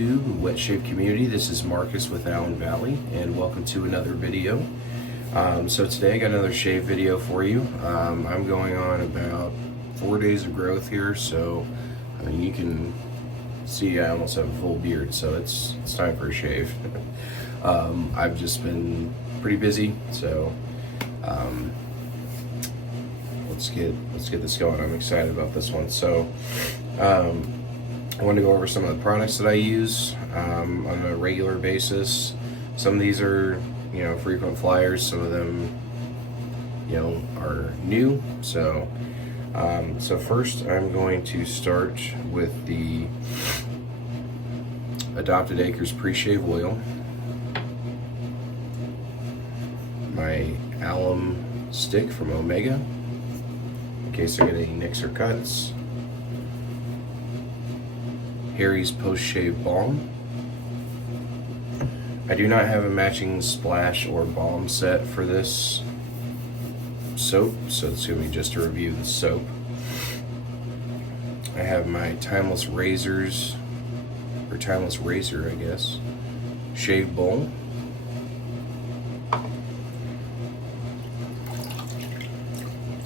YouTube Wet Shave community. This is Marcus with AllenValley, and welcome to another video. So today I got another shave video for you. I'm going on about 4 days of growth here, so you can see I almost have a full beard, so it's time for a shave. I've just been pretty busy, so let's get this going. I'm excited about this one. So I want to go over some of the products that I use on a regular basis. Some of these are, frequent flyers. Some of them, are new. So, so first I'm going to start with the Adopted Acres Pre-Shave Oil, my alum stick from Omega, in case I get any nicks or cuts, Harry's Post-Shave Balm. I do not have a matching splash or balm set for this soap, so it's going to be just a review of the soap. I have my Timeless Razors, or Timeless Razor, I guess, shave bowl.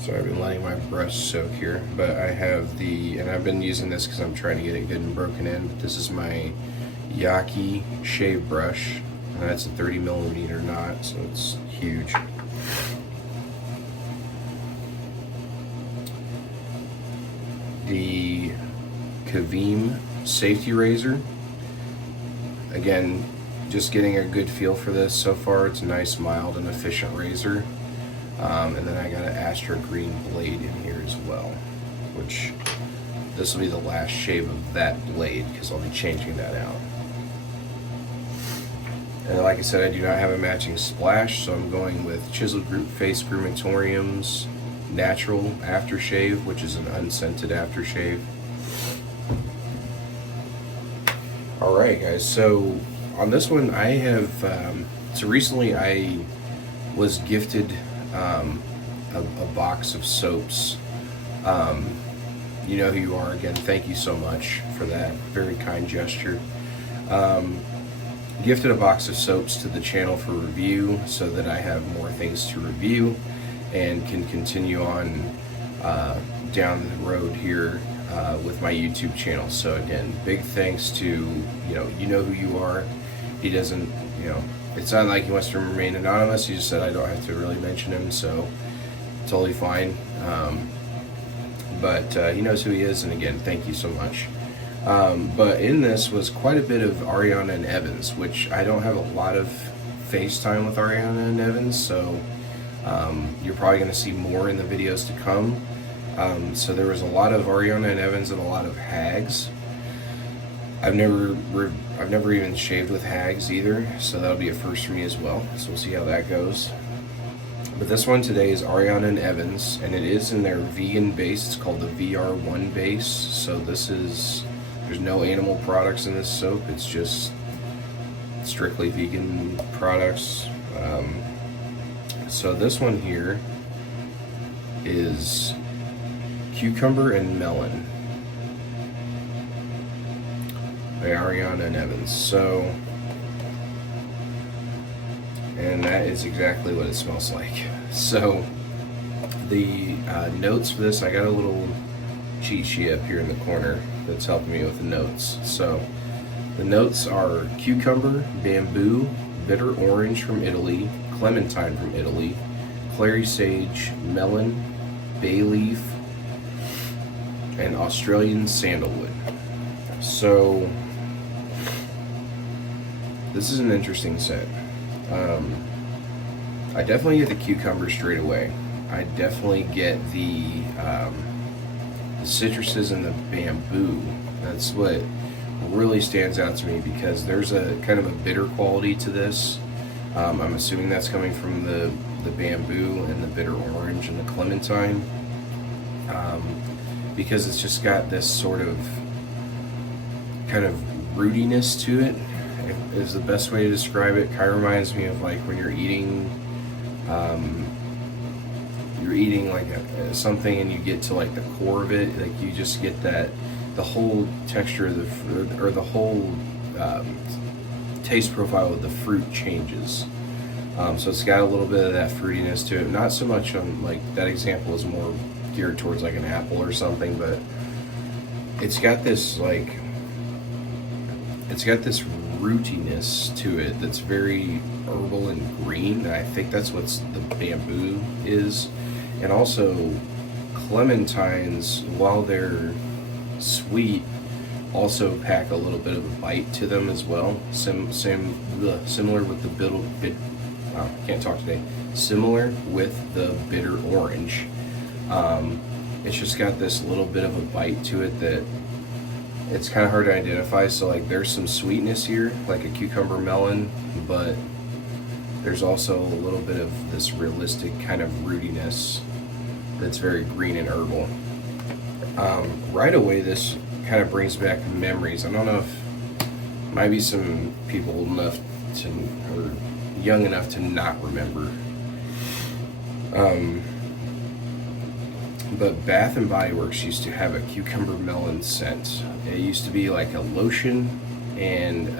So I've been letting my brush soak here, but I have and I've been using this because I'm trying to get it good and broken in, but this is my Yaki shave brush, and that's a 30mm knot, so it's huge. The Kavim safety razor, again, just getting a good feel for this so far. It's a nice, mild, and efficient razor. And then I got an Astra Green blade in here as well, which this will be the last shave of that blade because I'll be changing that out. And like I said, I do not have a matching splash, so I'm going with Chiseled Group Face Crematorium's Natural Aftershave, which is an unscented aftershave. Alright guys, so on this one I have, so recently I was gifted a box of soaps. You know who you are. Again, thank you so much for that very kind gesture. Gifted a box of soaps to the channel for review so that I have more things to review and can continue on down the road here with my YouTube channel. So again, big thanks to, you know who you are. He doesn't, it's not like he wants to remain anonymous. He just said I don't have to really mention him, so totally fine. But he knows who he is, and again, thank you so much. But in this was quite a bit of Ariana Evans, which I don't have a lot of FaceTime with Ariana Evans, so you're probably going to see more in the videos to come. So there was a lot of Ariana Evans and a lot of hags. I've never even shaved with hags either, so that'll be a first for me as well. So we'll see how that goes. But this one today is Ariana Evans, and it is in their vegan base. It's called the VR1 base. So there's no animal products in this soap. It's just strictly vegan products. So this one here is Cucumber and Melon by Ariana Evans. So, and that is exactly what it smells like. So the notes for this, I got a little cheat sheet up here in the corner that's helping me with the notes. So the notes are cucumber, bamboo, bitter orange from Italy, clementine from Italy, clary sage, melon, bay leaf, and Australian sandalwood. So this is an interesting scent. I definitely get the cucumber straight away. I definitely get the citruses and the bamboo. That's what really stands out to me, because there's a kind of a bitter quality to this. I'm assuming that's coming from the bamboo and the bitter orange and the clementine, because it's just got this sort of kind of rootiness to it, is the best way to describe it. Kind of reminds me of like when you're eating like something and you get to like the core of it, like you just get that the whole texture of the whole taste profile of the fruit changes. So it's got a little bit of that fruitiness to it. Not so much on, like, that example is more geared towards like an apple or something, but it's got this rootiness to it that's very herbal and green. And I think that's what the bamboo is. And also clementines, while they're sweet, also pack a little bit of a bite to them as well. Similar with the can't talk today. Similar with the bitter orange. It's just got this little bit of a bite to it that it's kind of hard to identify. So like there's some sweetness here, like a cucumber melon, but there's also a little bit of this realistic kind of rootiness that's very green and herbal. Right away, this kind of brings back memories. I don't know if might be some people old enough to or young enough to not remember. But Bath and Body Works used to have a cucumber melon scent. It used to be like a lotion and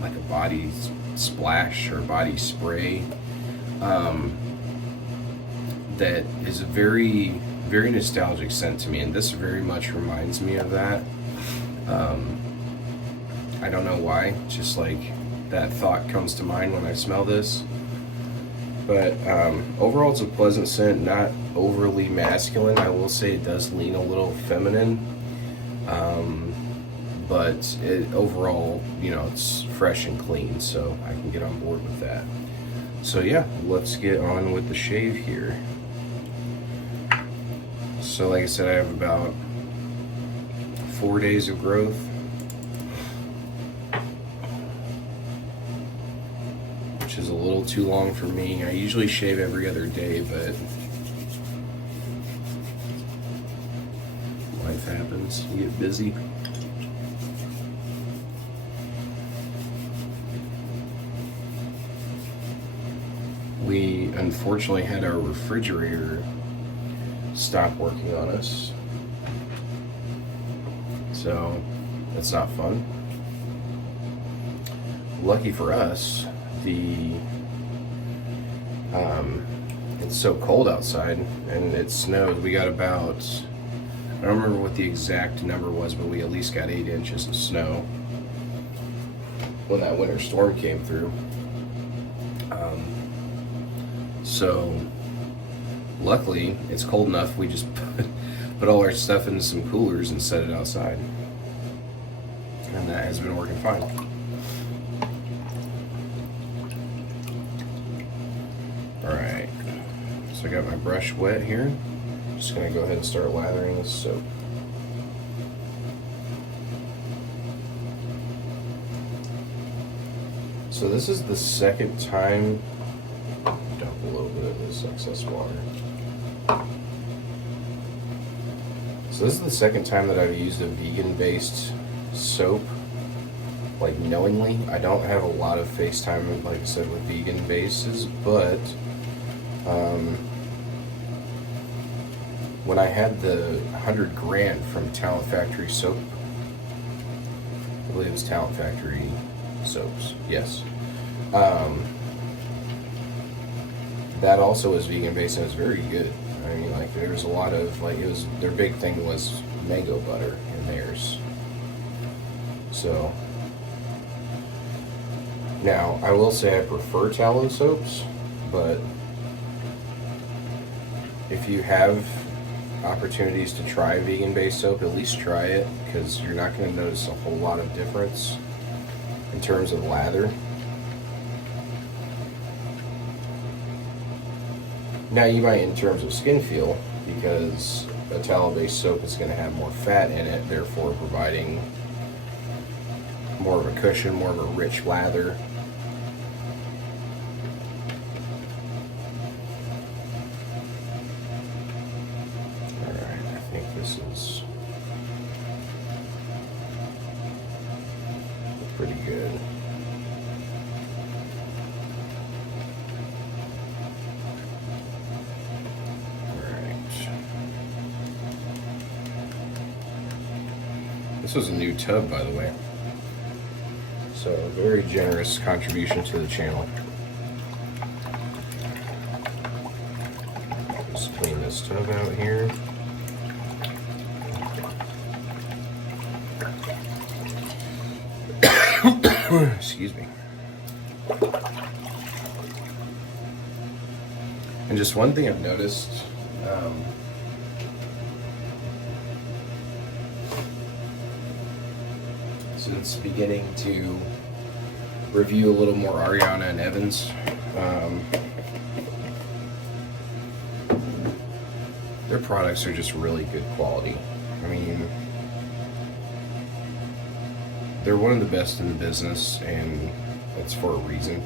like a body splash or body spray that is a very, very nostalgic scent to me, and this very much reminds me of that. I don't know why, just like that thought comes to mind when I smell this. But overall, it's a pleasant scent, not overly masculine. I will say it does lean a little feminine, but overall, it's fresh and clean, so I can get on board with that. So yeah, let's get on with the shave here. So like I said, I have about 4 days of growth. Which is a little too long for me. I usually shave every other day, but life happens. You get busy. We unfortunately had our refrigerator stop working on us, so that's not fun. Lucky for us, it's so cold outside and it snowed. We got about, I don't remember what the exact number was, but we at least got 8 inches of snow when that winter storm came through. So luckily it's cold enough, we just put all our stuff into some coolers and set it outside, and that has been working fine. Alright, so I got my brush wet here. Just gonna go ahead and start lathering this soap. So this is the second time, dump a little bit of this excess water. So this is the second time that I've used a vegan-based soap, like knowingly. I don't have a lot of face time, like I said, with vegan bases, but when I had the 100 grand from Talent Factory soap, I believe it was Talent Factory soaps, yes. That also was vegan based and it was very good. I mean, like, there was a lot of, like, it was, their big thing was mango butter in theirs. So, now, I will say I prefer tallow soaps, but if you have opportunities to try vegan-based soap, at least try it, because you're not going to notice a whole lot of difference in terms of lather. Now you might in terms of skin feel, because a tallow-based soap is going to have more fat in it, therefore providing more of a cushion, more of a rich lather. Alright, I think this is pretty good. This was a new tub, by the way. So very generous contribution to the channel. Just clean this tub out here. Excuse me. And just one thing I've noticed, since beginning to review a little more Ariana and Evans, their products are just really good quality. I mean, they're one of the best in the business, and it's for a reason.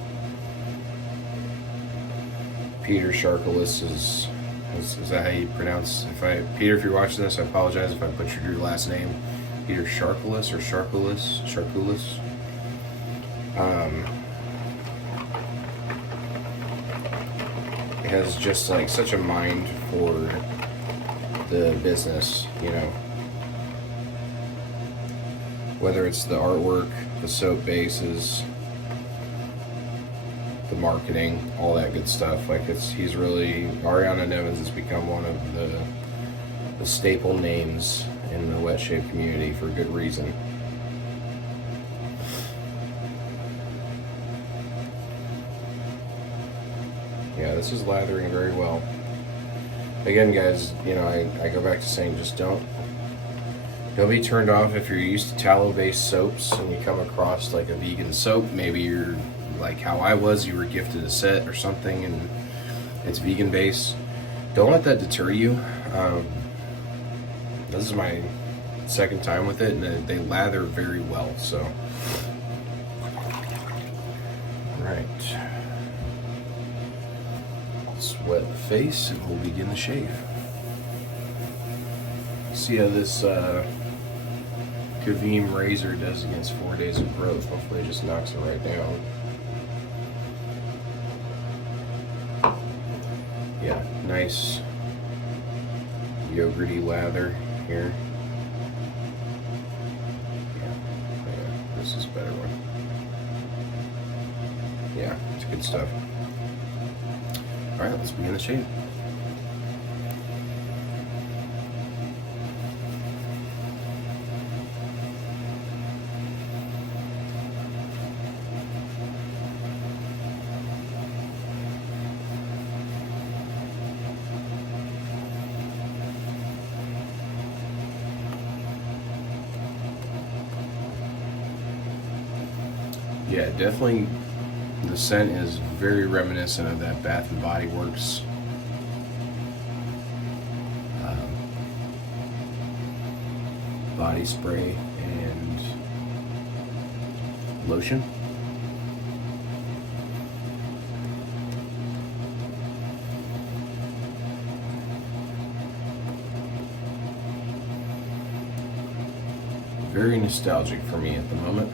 Peter Sharkulis is that how you pronounce? Peter, if you're watching this, I apologize if I butchered your last name. Peter Sharkulis or Sharkulis. Has just like such a mind for the business, you know. Whether it's the artwork, the soap bases, the marketing, all that good stuff. Like he's really, Ariana Evans has become one of the staple names in the wet shave community for good reason. Yeah, this is lathering very well. Again, guys, you know, I go back to saying, just don't be turned off if you're used to tallow-based soaps and you come across like a vegan soap. Maybe you're like how I was, you were gifted a set or something and it's vegan-based. Don't let that deter you. This is my second time with it, and they lather very well, so. Right. Let's wet the face and we'll begin the shave. See how this Kavim razor does against 4 days of growth. Hopefully it just knocks it right down. Yeah, nice yogurty lather here. Yeah, this is a better one. Yeah, it's good stuff. Alright, let's begin the shave. Yeah, definitely the scent is very reminiscent of that Bath and Body Works body spray and lotion. Very nostalgic for me at the moment.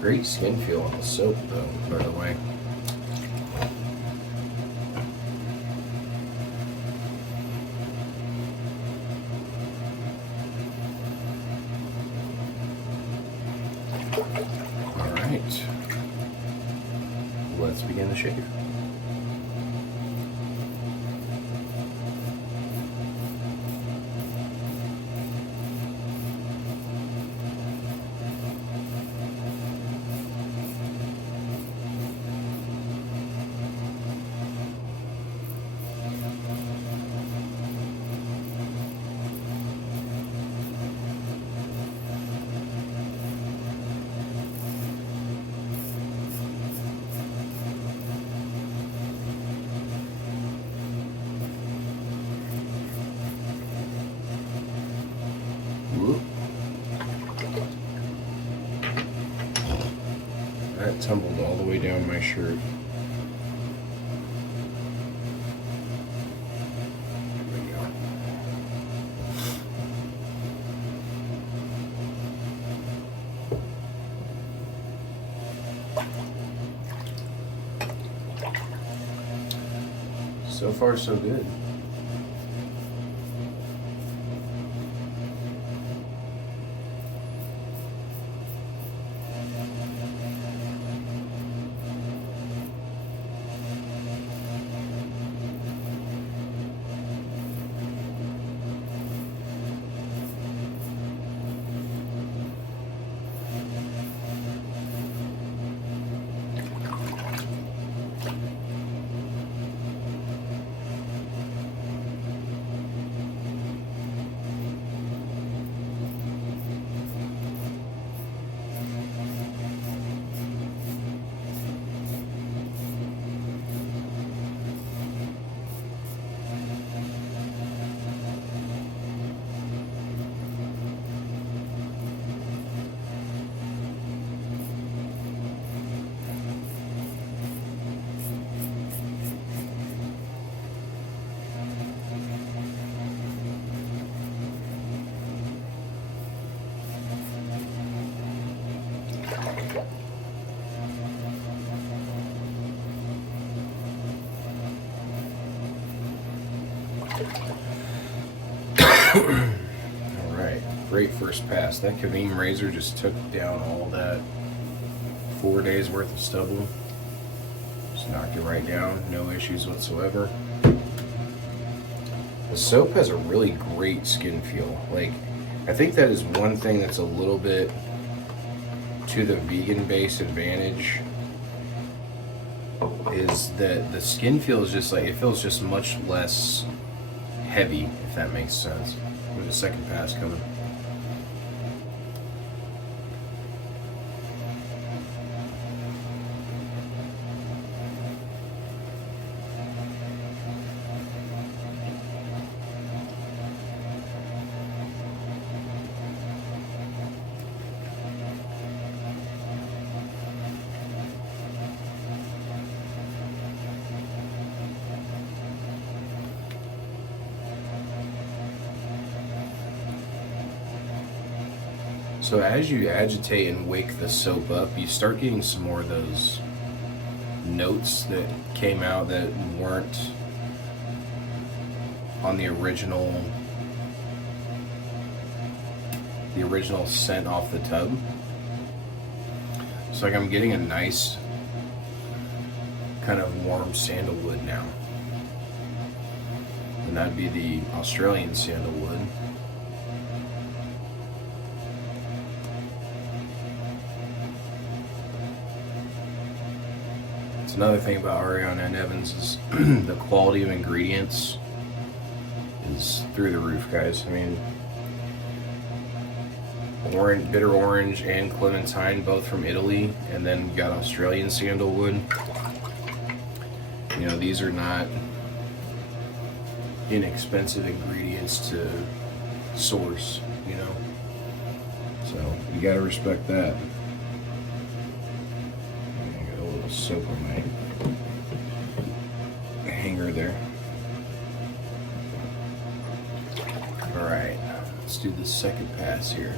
Great skin feel on the soap though, by the way. Alright. Let's begin the shave. That tumbled all the way down my shirt. There we go. So far, so good. Alright, great first pass. That Kavim razor just took down all that 4 days worth of stubble. Just knocked it right down, no issues whatsoever. The soap has a really great skin feel. Like, I think that is one thing that's a little bit to the vegan base advantage, is that the skin feel is just like, it feels just much less heavy, if that makes sense. There's a second pass coming. So as you agitate and wake the soap up, you start getting some more of those notes that came out that weren't on the original scent off the tub. So like I'm getting a nice kind of warm sandalwood now. And that'd be the Australian sandalwood. Another thing about Ariana Evans is the quality of ingredients is through the roof, guys. I mean, bitter orange and clementine, both from Italy, and then we got Australian sandalwood. You know, these are not inexpensive ingredients to source, you know, so you gotta respect that. Soap on my hanger there. Alright, let's do the second pass here.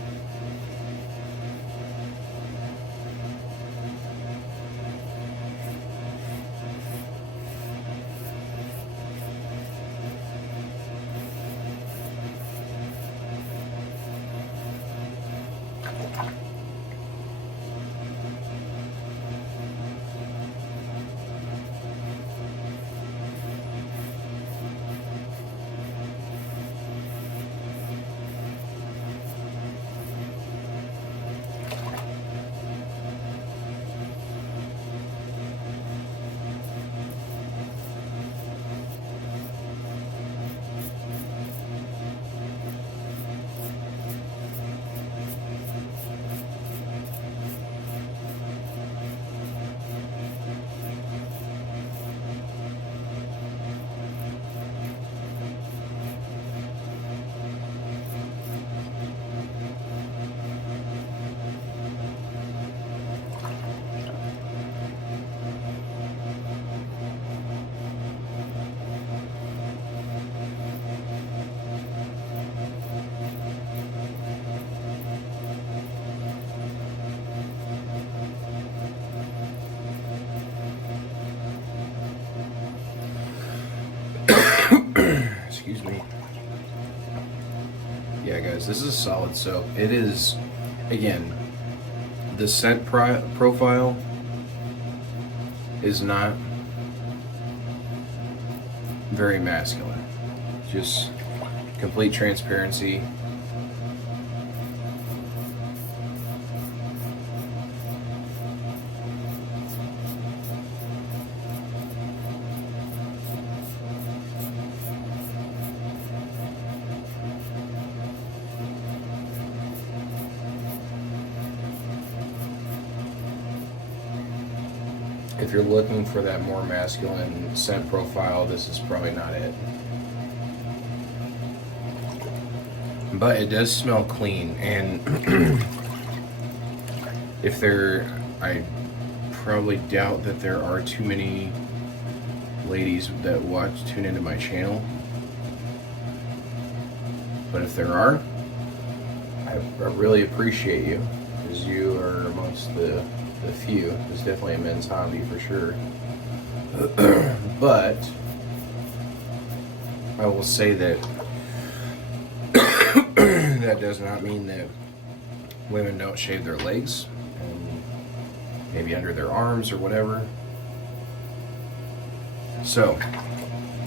Yeah, guys, this is a solid soap. It is, again, the scent profile is not very masculine. Just complete transparency. If you're looking for that more masculine scent profile, this is probably not it. But it does smell clean, and I probably doubt that there are too many ladies that tune into my channel. But if there are, I really appreciate you, because you are amongst the few. It's definitely a men's hobby for sure. But I will say that that does not mean that women don't shave their legs and maybe under their arms or whatever. So,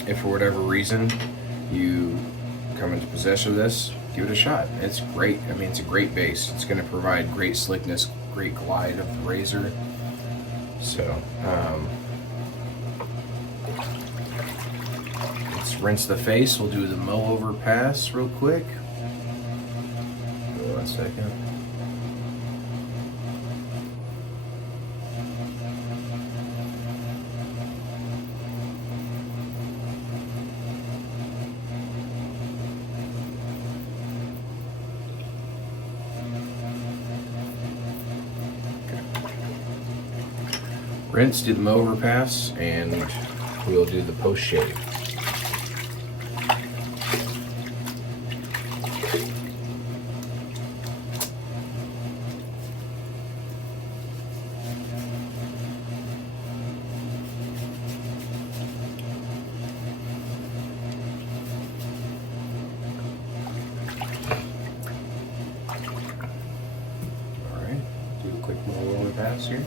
if for whatever reason you come into possession of this, give it a shot. It's great. I mean, it's a great base. It's going to provide great slickness, great glide of the razor. So, let's rinse the face. We'll do the mow over pass real quick. 1 second. Rinse, do the mow over pass, and we'll do the post shave. Alright, do a quick mow over pass here.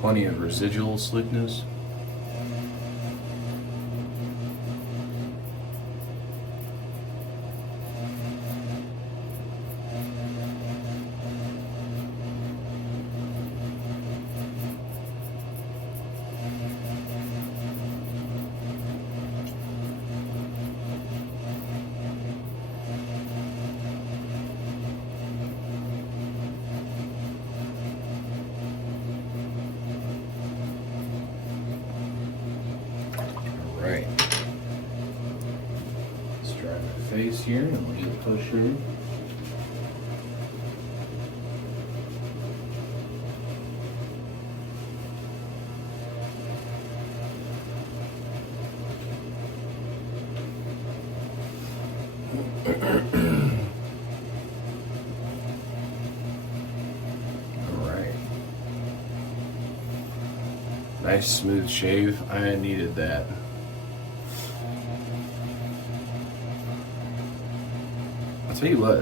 Plenty of residual slickness. Right. Let's dry my face here and we'll do the post shave. Alright. Nice smooth shave. I needed that. I'll tell you what,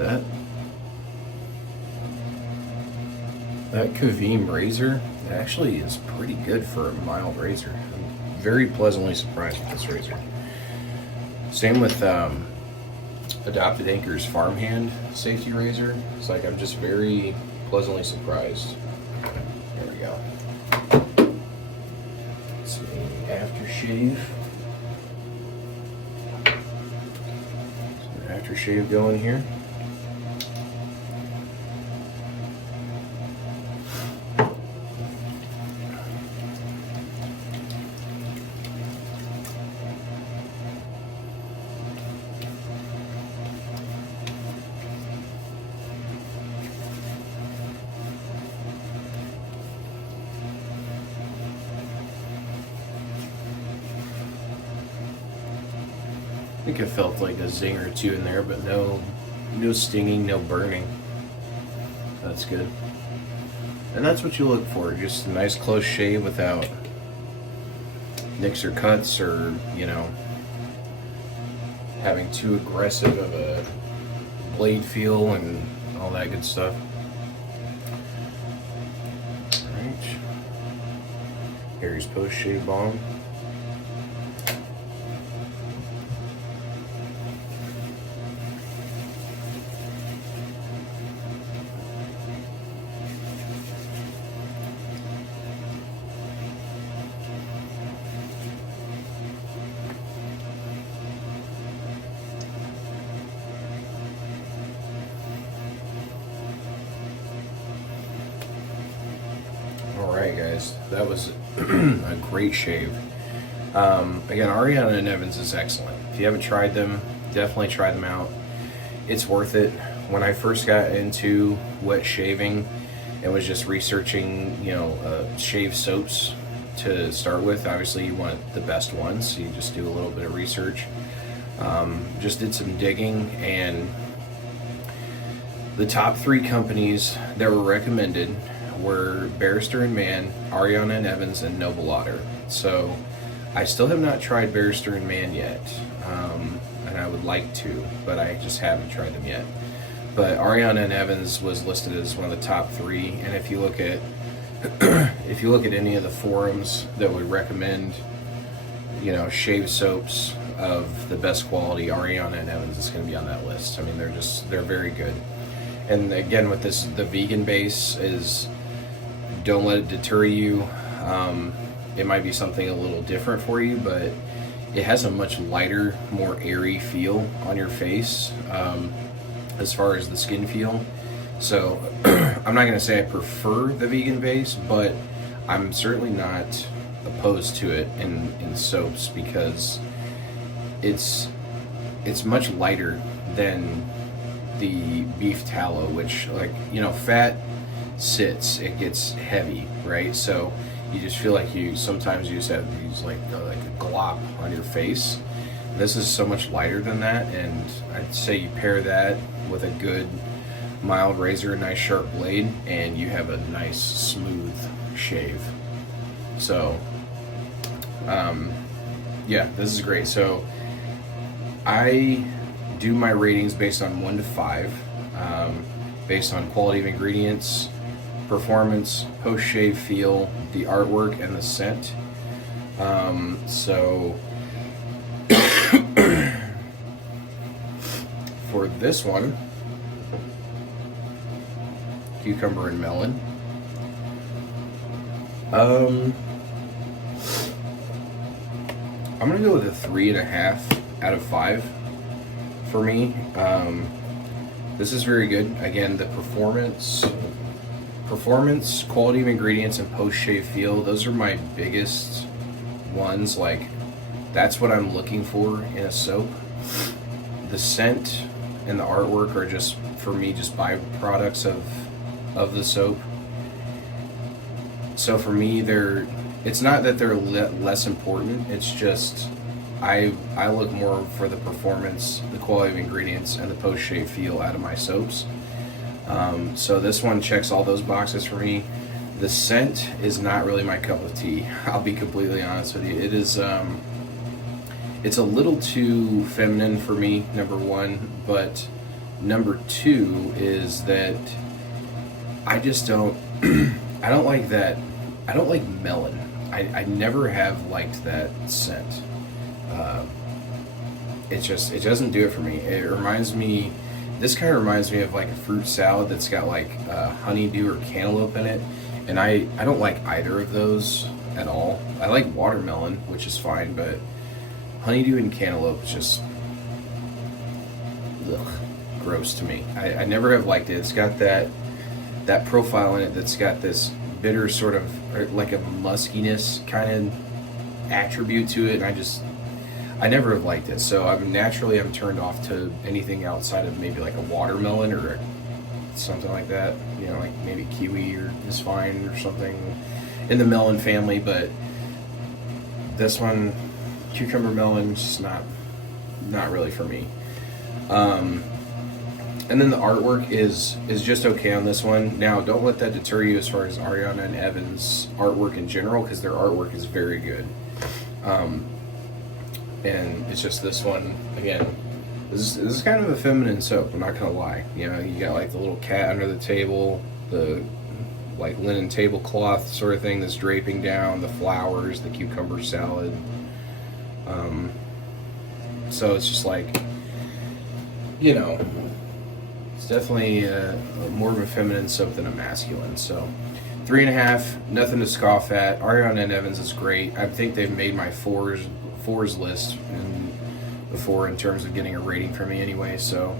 that Kavim razor actually is pretty good for a mild razor. I'm very pleasantly surprised with this razor. Same with Adopted Anchor's Farmhand safety razor. It's like I'm just very pleasantly surprised. There we go. Let's see, aftershave. Aftershave going here. I think I felt like a zing or two in there, but no stinging, no burning. That's good. And that's what you look for, just a nice close shave without nicks or cuts, or, you know, having too aggressive of a blade feel and all that good stuff. Alright. Here's post shave balm. Alright guys, that was a great shave. Again, Ariana Evans is excellent. If you haven't tried them, definitely try them out. It's worth it. When I first got into wet shaving and was just researching, you know, shave soaps to start with, obviously you want the best ones, so you just do a little bit of research. Just did some digging, and the top 3 companies that were recommended were Barrister and Mann, Ariana Evans, and Noble Otter. So I still have not tried Barrister and Mann yet, and I would like to, but I just haven't tried them yet. But Ariana Evans was listed as one of the top 3, and if you look at if you look at any of the forums that would recommend, you know, shave soaps of the best quality, Ariana Evans is going to be on that list. I mean, they're very good. And again, with this, the vegan base is, don't let it deter you. It might be something a little different for you, but it has a much lighter, more airy feel on your face, as far as the skin feel. So I'm not going to say I prefer the vegan base, but I'm certainly not opposed to it in soaps, because it's much lighter than the beef tallow, which, like, you know, fat sits, it gets heavy, right? So you just feel like sometimes you just have these like a glop on your face. This is so much lighter than that, and I'd say you pair that with a good mild razor, a nice sharp blade, and you have a nice smooth shave. So yeah, this is great. So I do my ratings based on 1 to 5, based on quality of ingredients, performance, post-shave feel, the artwork, and the scent. So for this one, cucumber and melon, I'm gonna go with a 3.5 out of 5 for me. This is very good. Again, the performance, quality of ingredients, and post-shave feel, those are my biggest ones. Like, that's what I'm looking for in a soap. The scent and the artwork are just, for me, just byproducts of the soap. So for me, it's not that they're less important, it's just I look more for the performance, the quality of ingredients, and the post-shave feel out of my soaps. So this one checks all those boxes for me. The scent is not really my cup of tea. I'll be completely honest with you. It is, it's a little too feminine for me, number 1, but number 2 is that I just don't, I don't like that, I don't like melon. I never have liked that scent. It doesn't do it for me. It reminds me, this kind of reminds me of like a fruit salad that's got like honeydew or cantaloupe in it, and I don't like either of those at all. I like watermelon, which is fine, but honeydew and cantaloupe is just, ugh, gross to me. I never have liked it. It's got that profile in it that's got this bitter sort of, like a muskiness kind of attribute to it, and I never have liked it. So I'm turned off to anything outside of maybe like a watermelon or something like that. You know, like maybe kiwi is fine or something in the melon family, but this one, cucumber melon, just not really for me. And then the artwork is just okay on this one. Now, don't let that deter you as far as Ariana and Evans' artwork in general, because their artwork is very good. And it's just this one, again, this is kind of a feminine soap, I'm not going to lie. You know, you got like the little cat under the table, the like linen tablecloth sort of thing that's draping down, the flowers, the cucumber salad. So it's just like, you know, it's definitely more of a feminine soap than a masculine. So 3.5, nothing to scoff at. Ariana and Evans is great. I think they've made my fours list before in terms of getting a rating from me anyway. So,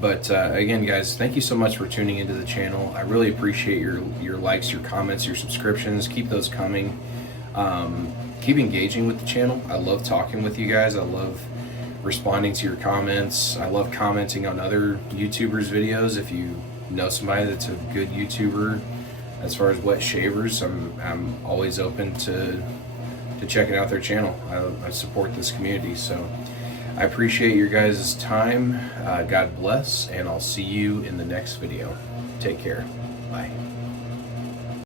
again, guys, thank you so much for tuning into the channel. I really appreciate your likes, your comments, your subscriptions. Keep those coming. Keep engaging with the channel. I love talking with you guys. I love responding to your comments. I love commenting on other YouTubers' videos. If you know somebody that's a good YouTuber as far as wet shavers, I'm always open to checking out their channel. I support this community, so I appreciate your guys' time. God bless, and I'll see you in the next video. Take care. Bye.